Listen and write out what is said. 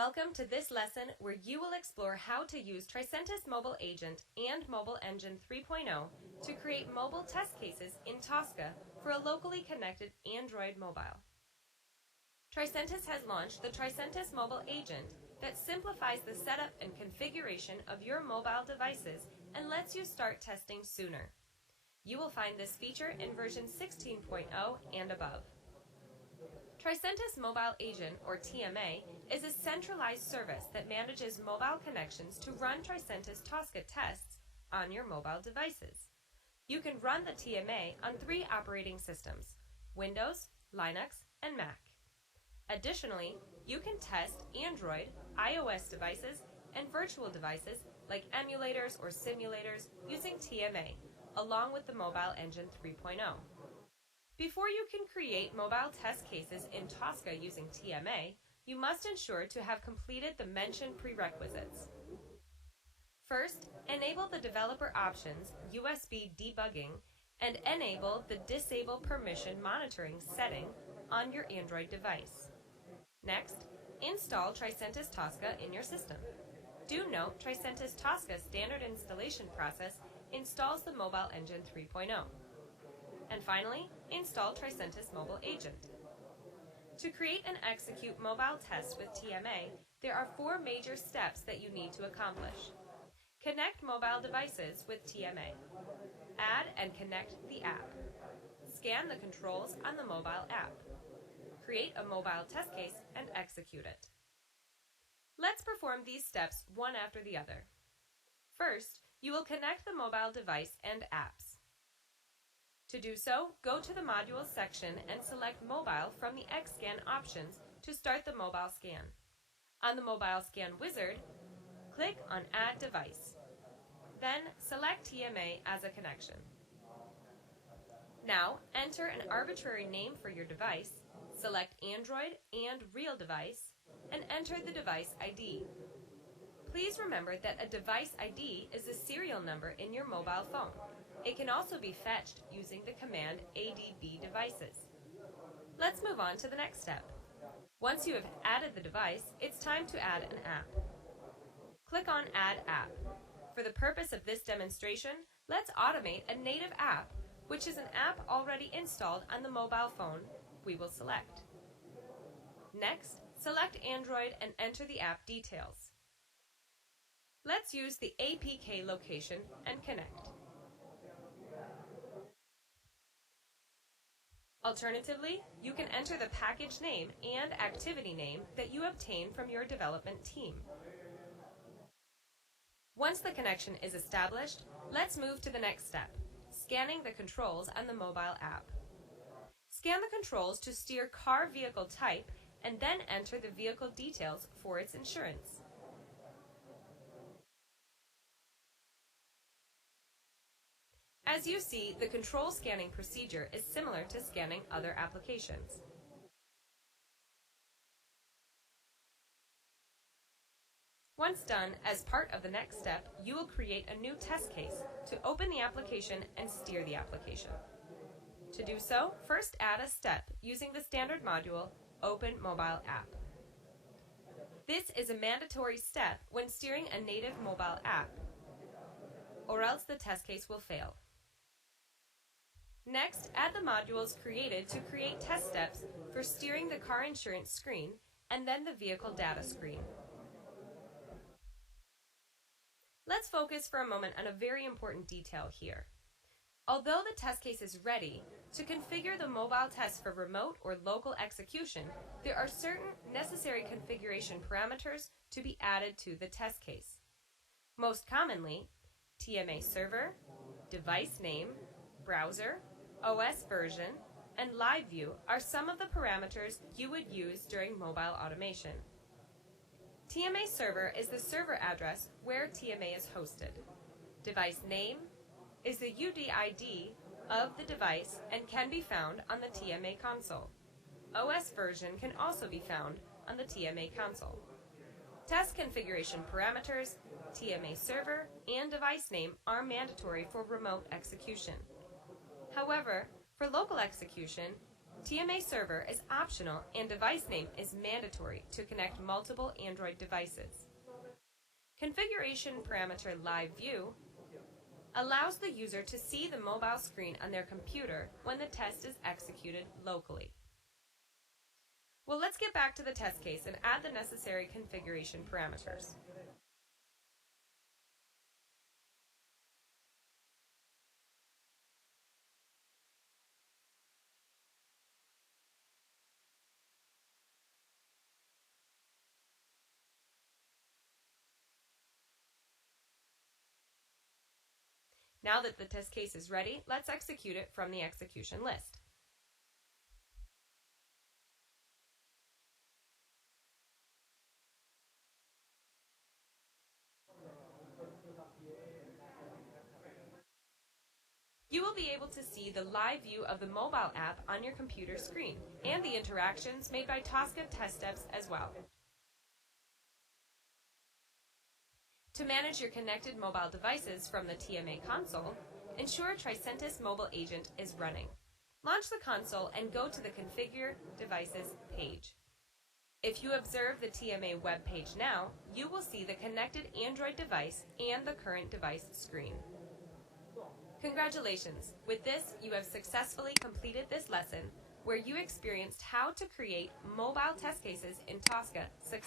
welcome to this lesson where you will explore how to use Tricentis Mobile Agent and Mobile Engine 3.0 to create mobile test cases in Tosca for a locally connected Android mobile. Tricentis has launched the Tricentis Mobile Agent that simplifies the setup and configuration of your mobile devices and lets you start testing sooner. You will find this feature in version 16.0 and above. Tricentis Mobile Agent, or TMA, is a centralized service that manages mobile connections to run Tricentis Tosca tests on your mobile devices. You can run the TMA on 3 operating systems: Windows, Linux, and Mac. Additionally, you can test Android, iOS devices, and virtual devices like emulators or simulators using TMA, along with the Mobile Engine 3.0. Before you can create mobile test cases in Tosca using TMA, you must ensure to have completed the mentioned prerequisites. First, enable the developer options USB debugging and enable the disable permission monitoring setting on your Android device. Next, install Tricentis Tosca in your system. Do note Tricentis Tosca's standard installation process installs the Mobile Engine 3.0. And finally, install Tricentis Mobile Agent. To create and execute mobile tests with TMA, there are 4 major steps that you need to accomplish. Connect mobile devices with TMA. Add and connect the app. Scan the controls on the mobile app. Create a mobile test case and execute it. Let's perform these steps one after the other. First, you will connect the mobile device and apps. To do so, go to the Modules section and select Mobile from the Xscan options to start the mobile scan. On the Mobile Scan wizard, click on Add Device. Then select TMA as a connection. Now, enter an arbitrary name for your device, select Android and Real Device, and enter the device ID. Please remember that a device ID is the serial number in your mobile phone. It can also be fetched using the command ADB devices. Let's move on to the next step. Once you have added the device, it's time to add an app. Click on Add App. For the purpose of this demonstration, let's automate a native app, which is an app already installed on the mobile phone we will select. Next, select Android and enter the app details. Let's use the APK location and connect. Alternatively, you can enter the package name and activity name that you obtain from your development team. Once the connection is established, let's move to the next step, scanning the controls on the mobile app. Scan the controls to steer car vehicle type and then enter the vehicle details for its insurance. As you see, the control scanning procedure is similar to scanning other applications. Once done, as part of the next step, you will create a new test case to open the application and steer the application. To do so, first add a step using the standard module, Open Mobile App. This is a mandatory step when steering a native mobile app, or else the test case will fail. Next, add the modules created to create test steps for steering the car insurance screen and then the vehicle data screen. Let's focus for a moment on a very important detail here. Although the test case is ready, to configure the mobile test for remote or local execution, there are certain necessary configuration parameters to be added to the test case. Most commonly, TMA server, device name, browser, OS version, and live view are some of the parameters you would use during mobile automation. TMA server is the server address where TMA is hosted. Device name is the UDID of the device and can be found on the TMA console. OS version can also be found on the TMA console. Test configuration parameters, TMA server, and device name are mandatory for remote execution. However, for local execution, TMA server is optional and device name is mandatory to connect multiple Android devices. Configuration parameter Live View allows the user to see the mobile screen on their computer when the test is executed locally. Well, let's get back to the test case and add the necessary configuration parameters. Now that the test case is ready, let's execute it from the execution list. You will be able to see the live view of the mobile app on your computer screen and the interactions made by Tosca test steps as well. To manage your connected mobile devices from the TMA console, ensure Tricentis Mobile Agent is running. Launch the console and go to the Configure Devices page. If you observe the TMA web page now, you will see the connected Android device and the current device screen. Congratulations! With this, you have successfully completed this lesson where you experienced how to create mobile test cases in Tosca successfully.